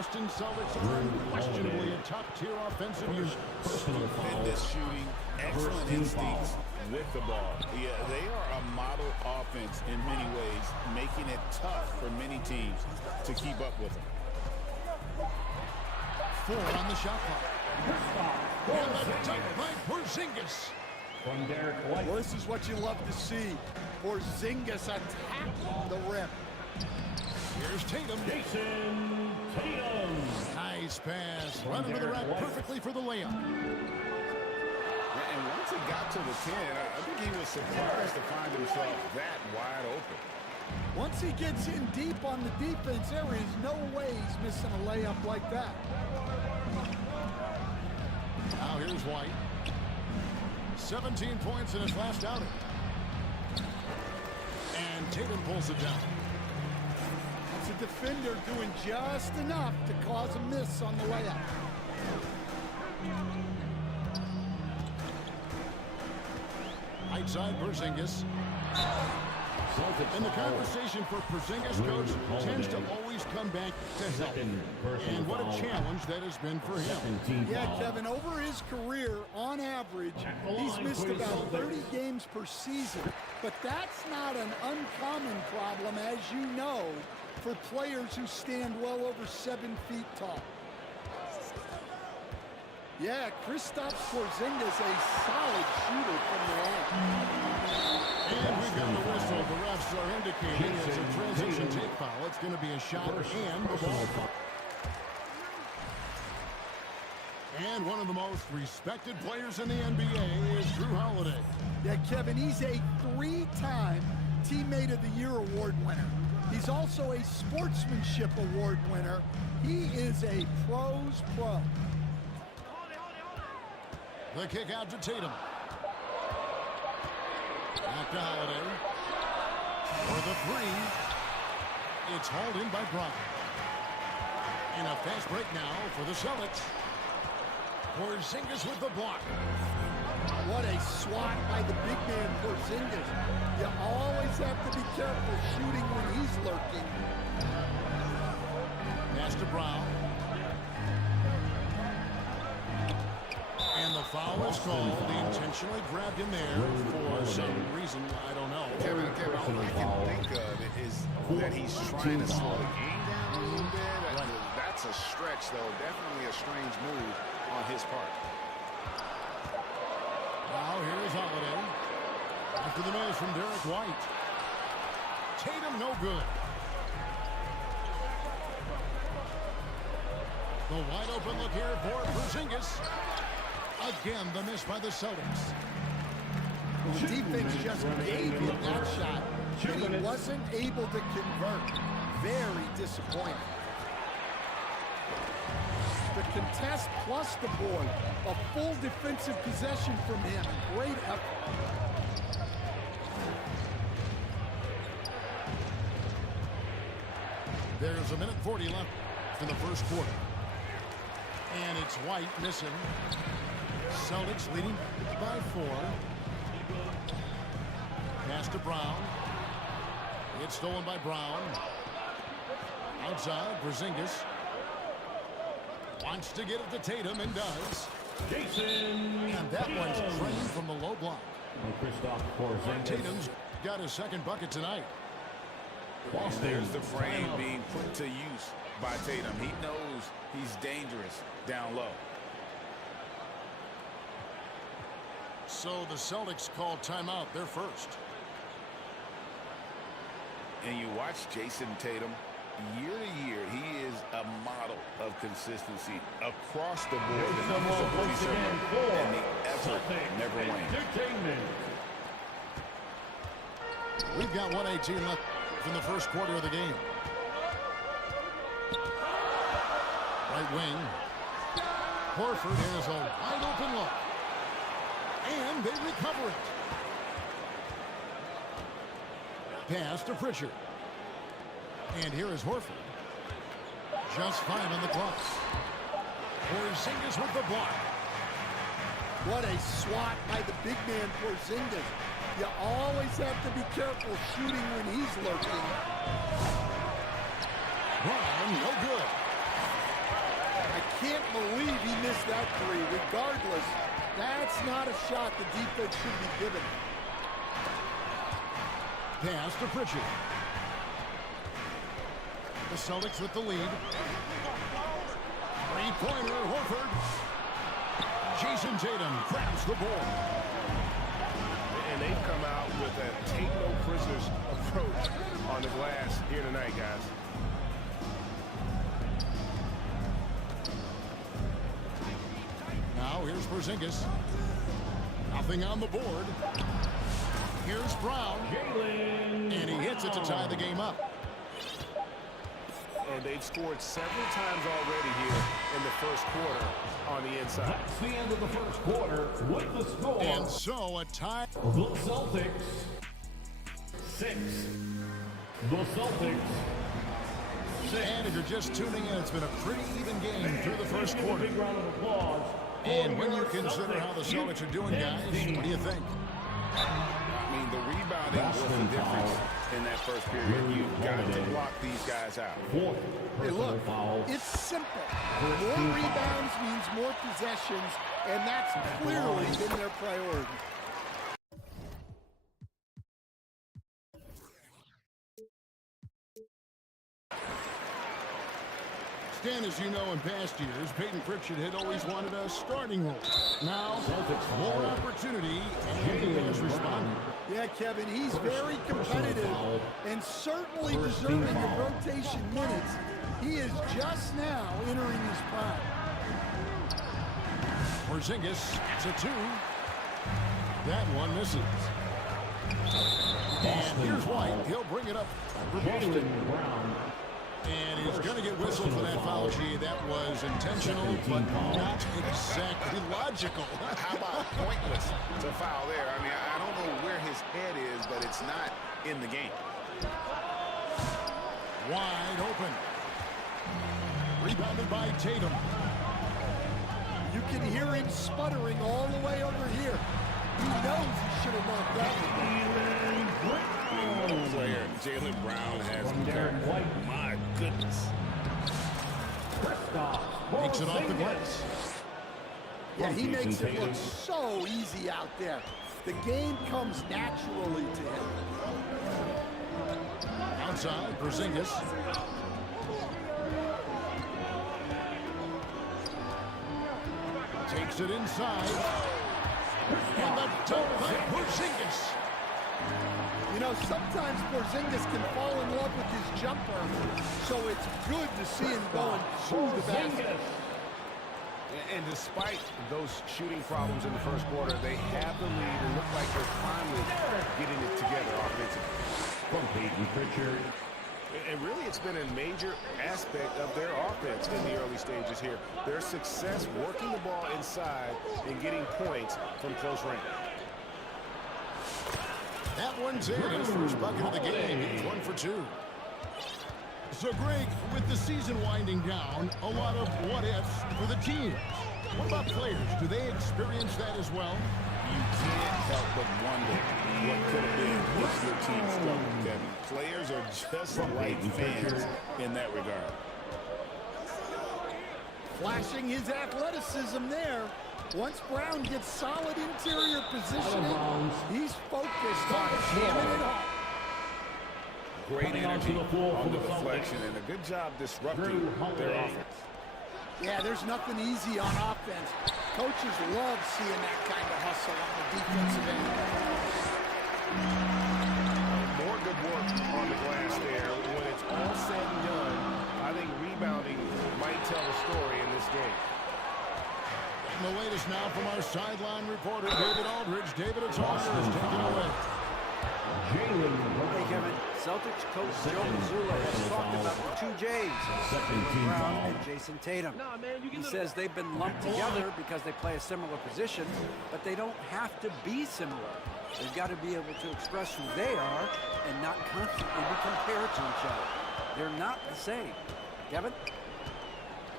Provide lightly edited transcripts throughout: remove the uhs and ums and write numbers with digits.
Boston Celtics are unquestionably a top-tier offensive unit. Tremendous shooting, excellent instincts with the ball. Yeah, they are a model offense in many ways, making it tough for many teams to keep up with them. 4 on the shot clock. And a dunk by Porzingis. From Derek White. Well, this is what you love to see. Porzingis attack the rim. Here's Tatum. Jason Tatum. Nice pass. Run into the rack perfectly for the layup. And once he got to the 10, I think he was surprised to find himself that wide open. Once he gets in deep on the defense, there is no way he's missing a layup like that. Now here's White. 17 points in his last outing. And Tatum pulls it down. It's a defender doing just enough to cause a miss on the layup. Right side, Porzingis. And the conversation for Porzingis, coach, tends to always come back to help. And what a challenge that has been for him. Yeah, Kevin, over his career, on average, he's missed about 30 games per season. But that's not an uncommon problem, as you know, for players who stand well over 7 feet tall. Yeah, Kristaps Porzingis, a solid shooter from the line. And we've got the whistle. The refs are indicating it's a transition take foul. It's going to be a shot and the ball. And one of the most respected players in the NBA is Drew Holiday. Yeah, Kevin, he's a 3-time Teammate of the Year award winner. He's also a Sportsmanship Award winner. He is a pro's pro. The kick out to Tatum. Back to Holiday. For the 3. It's hauled in by Brown. And a fast break now for the Celtics. Porzingis with the block. What a swat by the big man Porzingis. You always have to be careful shooting when he's lurking. Pass to Brown. And the foul is called. He intentionally grabbed him there for some reason. I don't know. Kevin, all I can think of is that he's trying to slow the game down a little bit. That's a stretch, though. Definitely a strange move on his part. Now here's Holiday. After the miss from Derek White. Tatum no good. The wide open look here for Porzingis. Again, the miss by the Celtics. Well, the defense just gave him that shot, and he wasn't able to convert. Very disappointing. The contest plus the board. A full defensive possession from him. Great effort. There's a minute 40 left in the first quarter. And it's White missing. Celtics leading by 4. Pass to Brown. It's stolen by Brown. Outside, Porzingis. Wants to get it to Tatum and does. And that one's drained from the low block. Tatum's got his second bucket tonight. Boston. There's the frame being put to use by Tatum. He knows he's dangerous down low. So the Celtics call timeout. They're first. And you watch Jason Tatum, year to year, he is a model of consistency across the board. The numbers are pretty similar, and the effort never wanes. We've got 1:18 left in the first quarter of the game. Right wing. Horford has a wide open look. And they recover it. Pass to Pritchard. And here is Horford. Just 5 on the clock. Porzingis with the block. What a swat by the big man Porzingis. You always have to be careful shooting when he's lurking. Brown, no good. can't believe he missed that three. Regardless, that's not a shot the defense should be given. Pass to Pritchard. The Celtics with the lead. Three-pointer, Horford. Jason Tatum grabs the ball. And they've come out with a take-no-prisoners approach on the glass here tonight, guys. Now here's Porzingis. Nothing on the board. Here's Brown. And he hits it to tie the game up. And they've scored several times already here in the first quarter on the inside. That's the end of the first quarter with the score. And so a tie. The Celtics 6. The Celtics 6. And if you're just tuning in, it's been a pretty even game through the first quarter. Big round of applause. And when you consider how the Celtics are doing, guys, what do you think? I mean, the rebounding was the difference in that first period. You've got to block these guys out. Hey, look, it's simple. More rebounds means more possessions, and that's clearly been their priority. Stan, as you know, in past years, Peyton Pritchard had always wanted a starting role. Now, more opportunity, and he has responded. Yeah, Kevin, he's very competitive and certainly deserving of rotation minutes. He is just now entering his prime. Porzingis, it's a 2. That one misses. And here's White. He'll bring it up for Boston. And he's going to get whistled for that foul. Gee, that was intentional, but not exactly logical. How about pointless to foul there? I mean, I don't know where his head is, but it's not in the game. Wide open. Rebounded by Tatum. You can hear him sputtering all the way over here. He knows he should have knocked that one. What a player Jaylen Brown has become. My goodness. Makes it off the glass. Yeah, he makes it look so easy out there. The game comes naturally to him. Outside, Porzingis. Takes it inside. And the dunk by Porzingis. You know, sometimes Porzingis can fall in love with his jumper, so it's good to see him going to the basket. And despite those shooting problems in the first quarter, they have the lead and look like they're finally getting it together offensively. From Peyton Pritchard. And really, it's been a major aspect of their offense in the early stages here. Their success working the ball inside and getting points from close range. That one's in. His first bucket of the game. He's 1 for 2. So, Greg, with the season winding down, a lot of what-ifs for the team. What about players? Do they experience that as well? You can't help but wonder what could have been if your team struggled, Kevin. Players are just like fans in that regard. Flashing his athleticism there. Once Brown gets solid interior positioning, he's focused on jamming it home. Great energy on the deflection and a good job disrupting their offense. Yeah, there's nothing easy on offense. Coaches love seeing that kind of hustle on the defensive end. More good work on the glass there. When it's all said and done, I think rebounding might tell the story in this game. And the latest now from our sideline reporter, David Aldridge. David, it's all yours. Take it away. Hey, Kevin. Celtics coach Joe Mazzulla has talked about the two J's, Jaylen Brown and Jason Tatum. He says they've been lumped together because they play a similar position, but they don't have to be similar. They've got to be able to express who they are and not constantly be compared to each other. They're not the same. Kevin?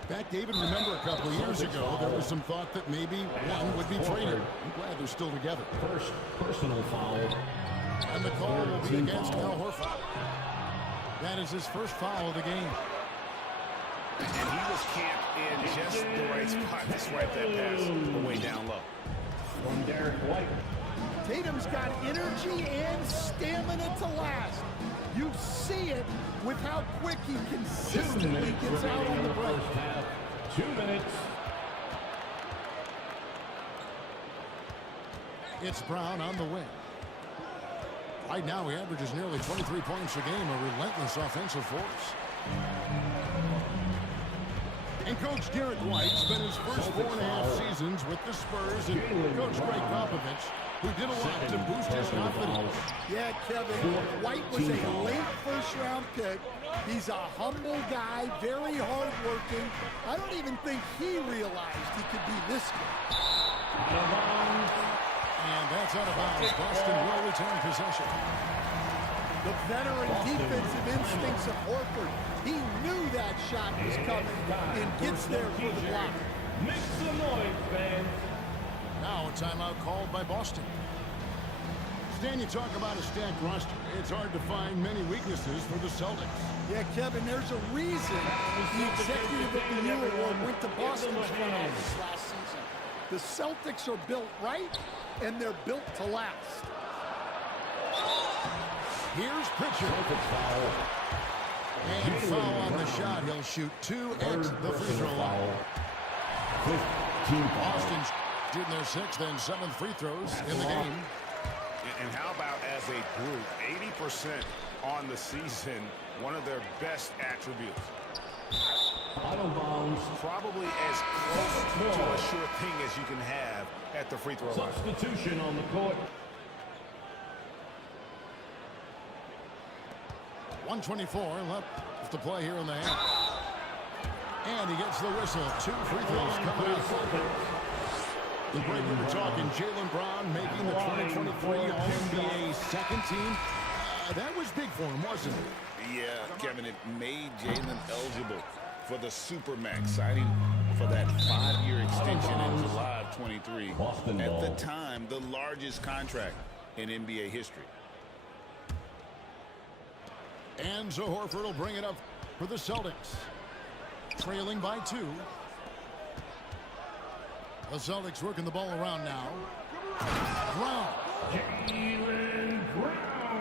In fact, David, remember a couple of years ago, there was some thought that maybe one would be traded. I'm glad they're still together. First personal foul. And the call will be against Al Horford. That is his first foul of the game. And he was camped in just the right spot to swipe that pass away down low. From Derek White. Tatum's got energy and stamina to last. You see it with how quick he 2 consistently minutes gets out remaining on in the the break. first half. 2 minutes. It's Brown on the wing. Right now, he averages nearly 23 points a game, a relentless offensive force. And Coach Derek White spent his first 4.5 seasons with the Spurs and Coach Greg Popovich, who did a lot to boost his confidence. Yeah, Kevin, White was a late first-round pick. He's a humble guy, very hardworking. I don't even think he realized he could be this good. And that's out of bounds. Boston will return possession. The veteran defensive instincts of Horford. He knew that shot was coming and gets there for the block. Make some noise, fans. Now a timeout called by Boston. Stan, you talk about a stacked roster. It's hard to find many weaknesses for the Celtics. Yeah, Kevin, there's a reason the Executive of the Year award went to Boston's front office last season. The Celtics are built right, and they're built to last. Here's Pritchard. And foul on the shot. He'll shoot 2 at the free throw line. Boston's shooting their 6th and 7th free throws in the game. And how about as a group, 80% on the season, one of their best attributes. Out of bounds. Probably as close to a sure thing as you can have at the free throw line. Substitution on the court. 1:24 left to play here in the half. And he gets the whistle. 2 free throws coming out. The break, we were talking Jaylen Brown making the 2023 All-NBA second team. That was big for him, wasn't it? Yeah, Kevin, it made Jaylen eligible for the Supermax, signing for that 5-year extension in July of 23. At the time, the largest contract in NBA history. And so Horford will bring it up for the Celtics. Trailing by 2. The Celtics working the ball around now. Brown.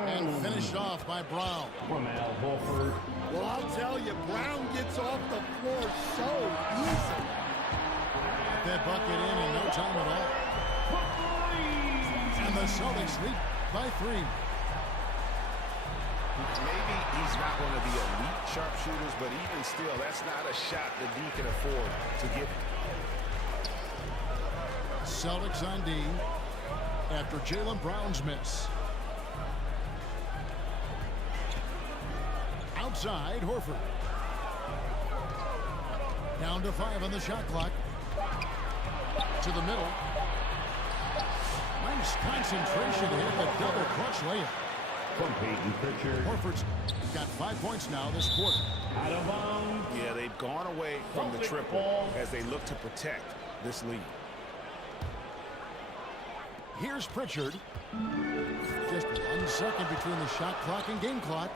And finished off by Brown. From Al Horford. Well, I'll tell you, Brown gets off the floor so easy. Get that bucket in no time at all. And the Celtics lead by 3. Maybe he's not one of the elite sharpshooters, but even still, that's not a shot that D can afford to give. Celtics on D after Jaylen Brown's miss. Outside, Horford. Down to 5 on the shot clock. To the middle. Nice concentration to hit the double clutch layup. From Peyton Pritchard. Horford's got 5 points now this quarter. Out of bounds. Yeah, they've gone away from the triple as they look to protect this lead. Here's Pritchard. Just 1 second between the shot clock and game clock.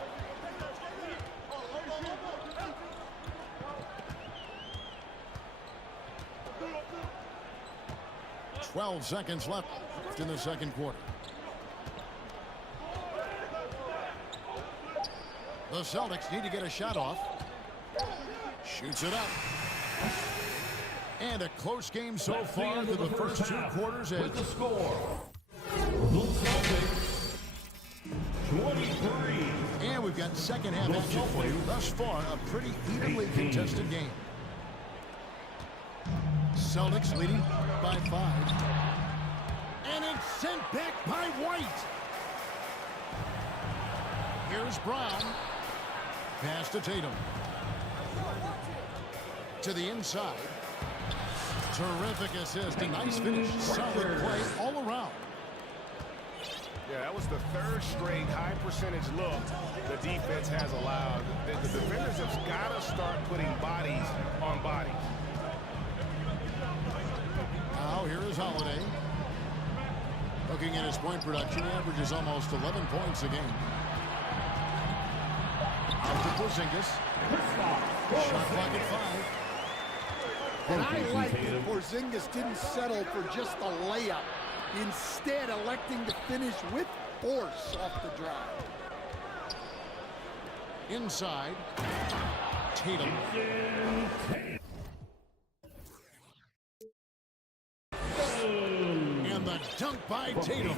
Twelve seconds left in the second quarter. The Celtics need to get a shot off. Shoots it up. And a close game so far through the first 2 quarters. With the score. The Celtics 23. And we've got second half action for you. Thus far, a pretty evenly contested game. Celtics leading by 5. And it's sent back by White. Here's Brown. Pass to Tatum. To the inside. Terrific assist. A nice finish. Solid play all around. Yeah, that was the 3rd straight high percentage look the defense has allowed. The defenders have got to start putting bodies on bodies. Now here is Holiday. Looking at his point production, he averages almost 11 points a game. Out to Porzingis. Shot clock at 5. And I like that Porzingis didn't settle for just a layup, instead electing to finish with force off the drive. Inside, Tatum. And the dunk by Tatum.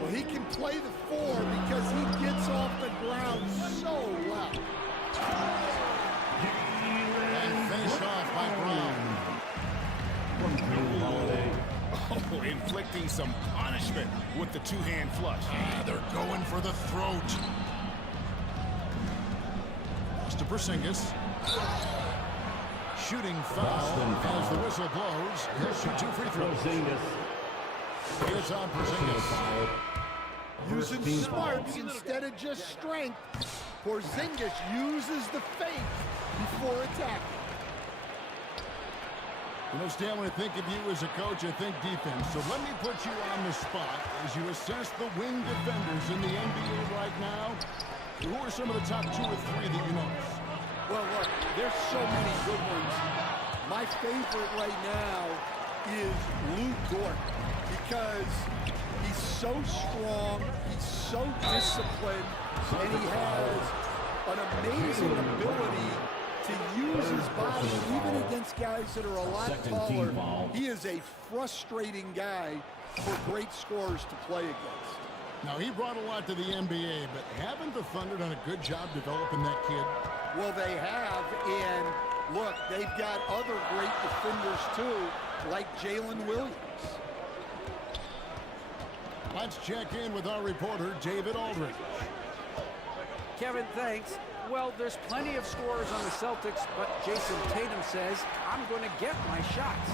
Well, he can play the 4 because he gets off the ground so well. And finished off by Brown. Oh, inflicting some punishment with the two-hand flush. They're going for the throat. To Porzingis. Shooting foul as the whistle blows. He'll shoot 2 free throws. Here's on Porzingis. Using smarts instead of just strength. Porzingis uses the fake before attacking. You know, Stan, when I think of you as a coach, I think defense. So let me put you on the spot as you assess the wing defenders in the NBA right now. Who are some of the top 2 or 3 that you notice? Well, look, there's so many good ones. My favorite right now is Lou Dort because he's so strong, he's so disciplined, and he has an amazing ability to use his body even against guys that are a lot taller. He is a frustrating guy for great scorers to play against. Now, he brought a lot to the NBA, but haven't the Thunder done a good job developing that kid? Well, they have, and look, they've got other great defenders too, like Jalen Williams. Let's check in with our reporter, David Aldridge. Kevin, thanks. Well, there's plenty of scorers on the Celtics, but Jason Tatum says, I'm going to get my shots.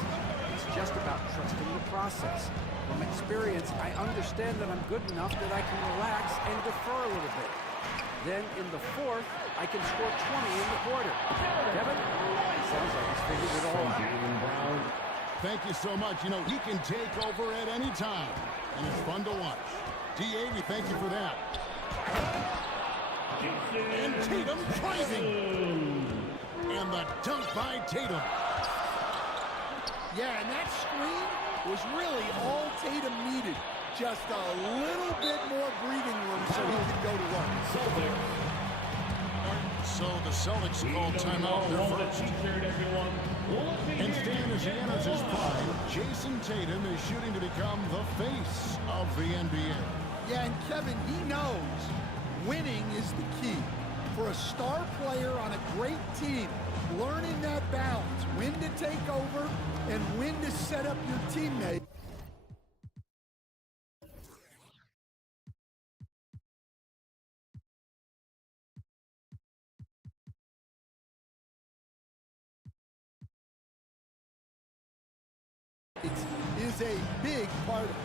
It's just about trusting the process. From experience, I understand that I'm good enough that I can relax and defer a little bit. Then in the 4th, I can score 20 in the quarter. Kevin, sounds like he's figured it all out. Thank you so much. You know, he can take over at any time, and it's fun to watch. D.A., we thank you for that. And Tatum driving. And the dunk by Tatum. Yeah, and that screen was really all Tatum needed. Just a little bit more breathing room so he could go to work. So the Celtics call timeout their first. And Stan, as he enters his prime, Jason Tatum is shooting to become the face of the NBA. Yeah, and Kevin, he knows winning is the key. For a star player on a great team, learning that balance, when to take over and when to set up your teammate. It is a big part of it.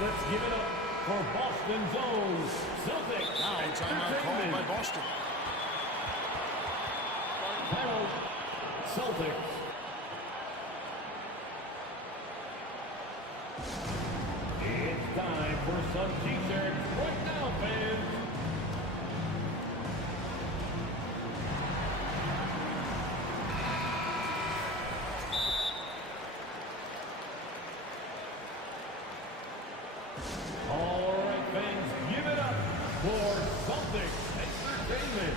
Let's give it up for Boston's own Celtics. Now timeout called by Boston. Timeout, Celtics. It's time for some t-shirts right now, fans. All right, fans, give it up for Celtics Entertainment.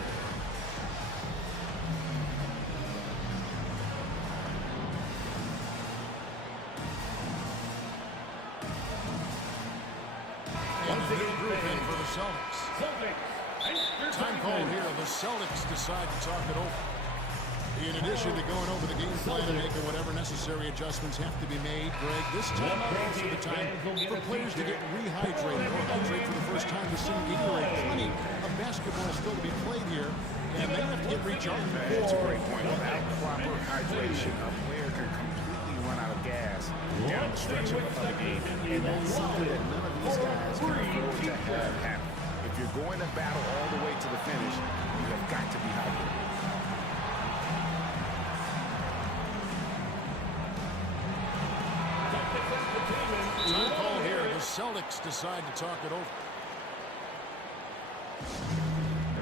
Once again, group in for the Celtics. Time call here. The Celtics decide to talk it over. In addition to going over the game plan and making whatever necessary adjustments have to be made, Greg, this time is also the time for players to get rehydrated or hydrate for the first time this season. Gatorade, plenty of basketball still to be played here, and they have to get recharged. That's a great point. Without proper hydration, a player can completely run out of gas down the stretch of the game. And that's something that none of these guys can afford to have happen. If you're going to battle all the way to the finish, you have got to be hydrated. Celtics decide to talk it over.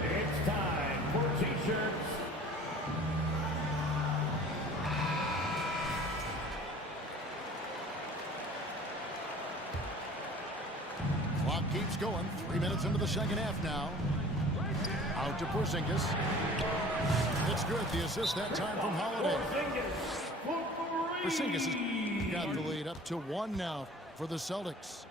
It's time for T-shirts. Clock keeps going. 3 minutes into the second half now. Out to Porzingis. It's good. The assist that time from Holiday. Porzingis has got the lead up to 1 now for the Celtics.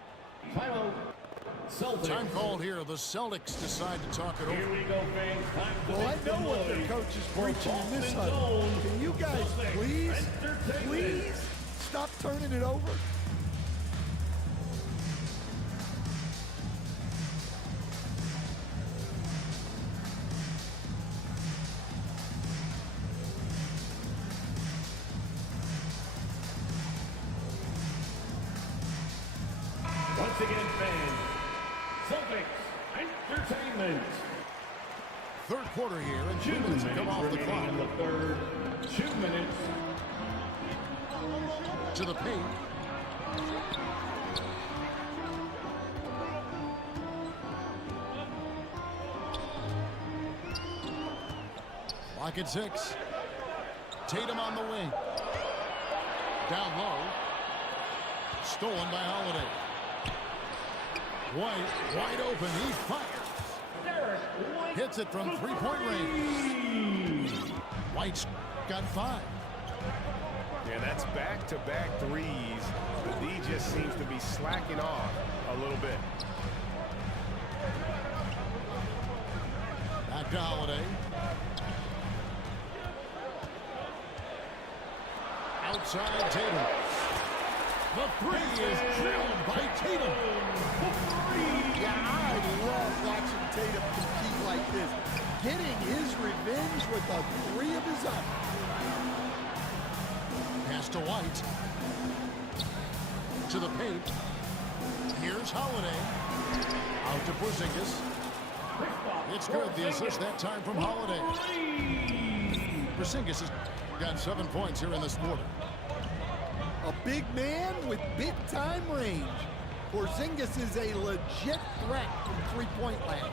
Time called here. The Celtics decide to talk it over. Here we go, fans. Well, I know what their coach is preaching in this huddle. Can you guys please stop turning it over? Once again, fans, Celtics Entertainment. Third quarter here, and 2 2 minutes have come off the remaining clock. in the third. 2 minutes. To the paint. Lock at 6. Tatum on the wing. Down low. Stolen by Holiday. White, wide open. He fires. Hits it from three-point range. White's got 5. Yeah, that's back-to-back threes. The D just seems to be slacking off a little bit. Back to Holiday. Outside Tatum. The 3 is drilled by Tatum. Yeah, I love watching Tatum compete like this. Getting his revenge with a 3 of his own. Pass to White. To the paint. Here's Holiday. Out to Porzingis. It's good. The assist that time from Holiday. Porzingis has got 7 points here in this quarter. A big man with big-time range. Porzingis is a legit threat from three-point land.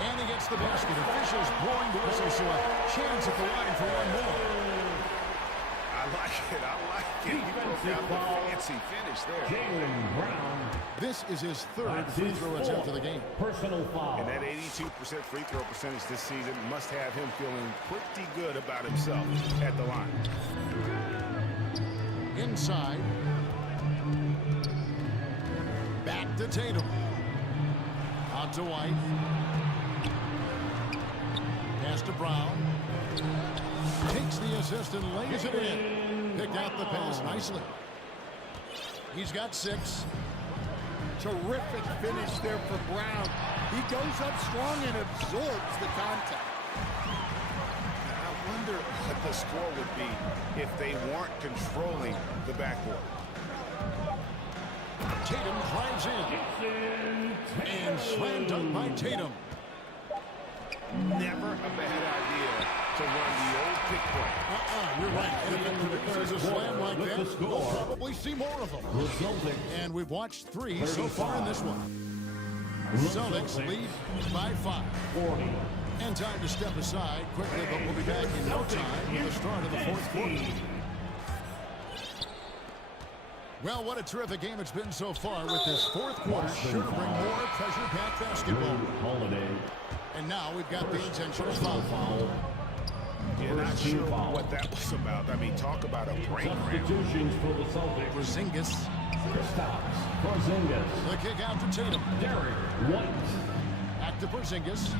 And he gets the basket. Officials blowing the whistle, so a chance at the line for one more. I like it. I like it. He broke out the fancy finish there. Jaylen Brown. This is his 3rd That's free his throw attempt of the game. Personal foul. And that 82% free throw percentage this season must have him feeling pretty good about himself at the line. Inside. Back to Tatum. Out to White. Pass to Brown. Takes the assist and lays it in. Picked out the pass nicely. He's got 6. Terrific finish there for Brown. He goes up strong and absorbs the contact. I wonder what the score would be if they weren't controlling the backboard. Tatum drives in. And slam dunk by Tatum. Never a bad idea to run the old pick play. You're right. And if it produces a slam like that, we'll probably see more of them. And we've watched 3 so far in this one. Celtics lead by 5. 40. And time to step aside quickly, but we'll be back in no time with the start of the 4th quarter. Well, what a terrific game it's been so far with this 4th quarter. Sure to bring more pressure-packed basketball. Holiday. And now we've got the intentional foul. Yeah, not sure what that was about. I mean, talk about a brain cramp. Substitutions for the Celtics. Porzingis. Kristaps Porzingis. The kick out to Tatum. Derek White. Back to Porzingis.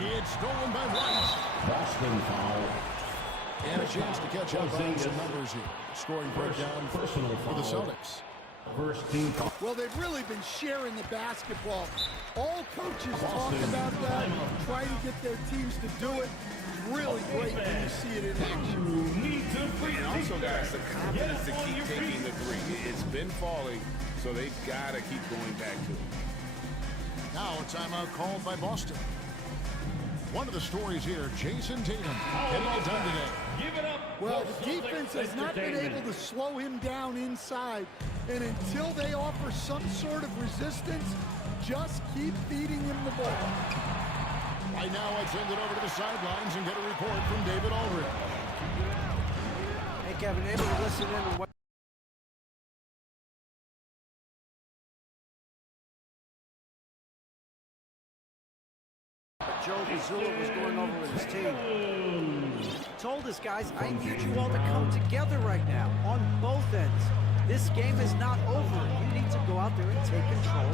It's stolen by White. Boston foul. And a chance to catch up on some numbers here. Scoring breakdown for the Celtics. First team foul. Well, they've really been sharing the basketball. All coaches talk about that, try to get their teams to do it. Really great when you see it in action. And also, guys, the confidence to keep taking the 3. It's been falling, so they've got to keep going back to it. Now a timeout called by Boston. One of the stories here, Jason Tatum getting it done today. Give it up. Well, the defense has not been able to slow him down inside. And until they offer some sort of resistance, just keep feeding him the ball. Right now, let's send it over to the sidelines and get a report from David Aldridge. Hey, Kevin, able to listen in on what Joe Mazzulla was going over with his team. He told us, guys, I need you all to come together right now on both ends. This game is not over. You need to go out there and take control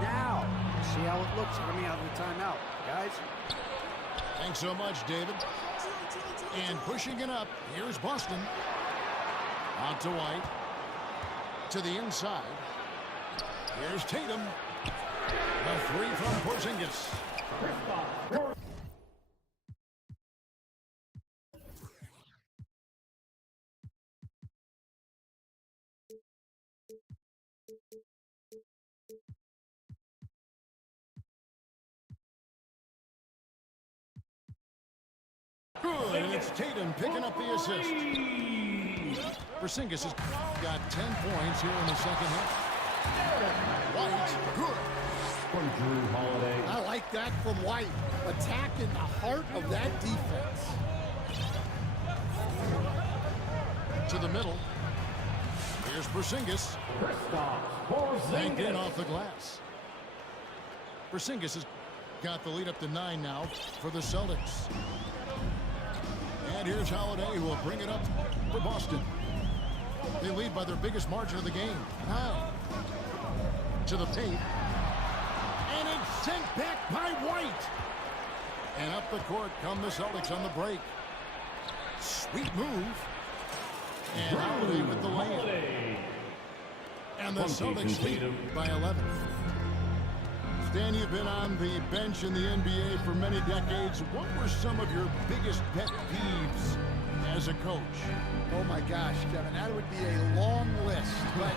now. See how it looks coming out of the timeout, guys. Thanks so much, David. And pushing it up, here's Boston. Out to White. To the inside. Here's Tatum. A three from Porzingis. Good, and it's Tatum picking up the assist. Porzingis has got 10 points here in the second half. White, good. From Drew Holiday. I like that from White, attacking the heart of that defense. To the middle. Here's Porzingis. Banked in off the glass. Porzingis has got the lead up to 9 now for the Celtics. And here's Holiday, who will bring it up for Boston. They lead by their biggest margin of the game. Now, to the paint. And it's sent back by White. And up the court come the Celtics on the break. Sweet move. And Holiday with the layup. And the Celtics lead by 11. Stan, you've been on the bench in the NBA for many decades. What were some of your biggest pet peeves as a coach? Oh my gosh, Kevin, that would be a long list. But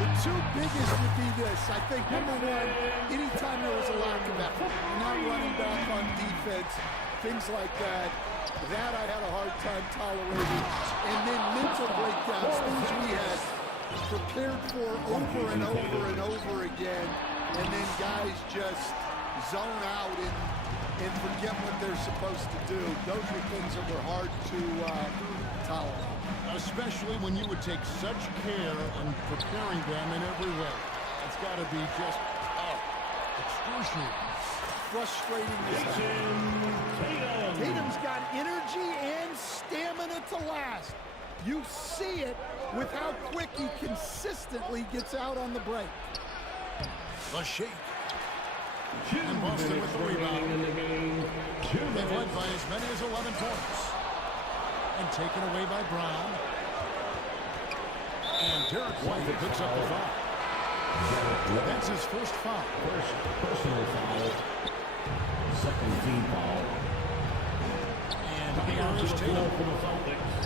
the two biggest would be this. I think, number one, anytime there was a lack of effort, not running back on defense, things like that, that I had a hard time tolerating. And then mental breakdowns, things we had prepared for over and over and over again. And then guys just zone out and forget what they're supposed to do. Those were things that were hard to tolerate. Especially when you would take such care in preparing them in every way. It's got to be just, excruciating. Frustrating as hell. Tatum's got energy and stamina to last. You see it with how quick he consistently gets out on the break. The shake. And Boston with the rebound. They've led by as many as 11 points. And taken away by Brown. And Derek White picks up the foul. That's his first foul. First personal foul. Second team foul. And here is Tatum. For the Celtics.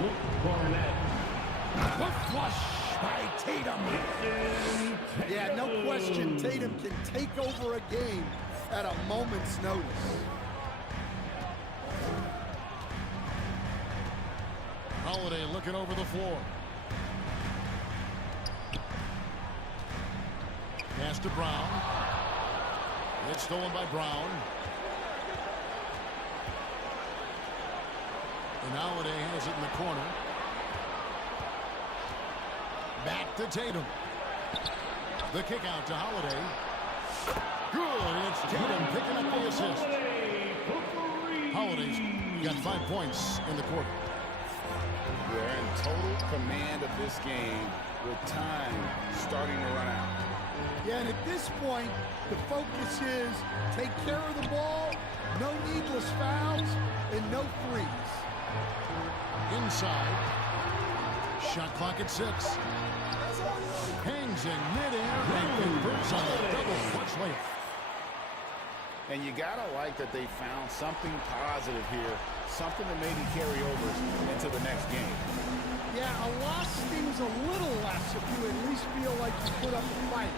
Luke Barnett. The flush by Tatum. Yeah, no question, Tatum can take over a game at a moment's notice. Holiday looking over the floor. Pass to Brown. It's stolen by Brown. And Holiday has it in the corner. Back to Tatum. The kick out to Holiday. Good. It's Tatum picking up the assist. Holiday's got 5 points in the quarter. They're in total command of this game with time starting to run out. Yeah, and at this point, the focus is take care of the ball, no needless fouls, and no threes. Inside. Shot clock at 6. Hangs in midair and converts on a double clutch layup. And you gotta like that they found something positive here, something that maybe carry over into the next game. Yeah, a loss stings a little less if you at least feel like you put up a fight,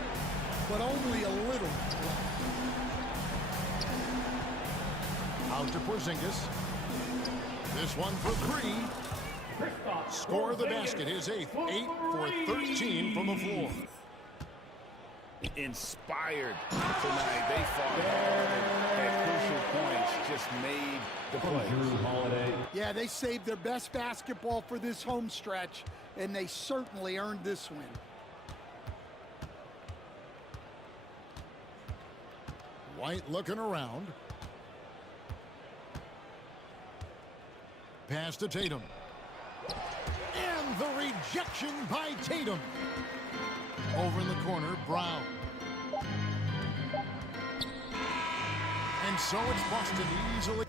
but only a little less. Out to Porzingis. This one for three. Score the basket, his 8th. 8 for 13 from the floor. Inspired tonight. They fought hard at crucial points, just made the play. Yeah, they saved their best basketball for this home stretch, and they certainly earned this win. White looking around. Pass to Tatum. And the rejection by Tatum. Over in the corner, Brown. And so it's Boston easily.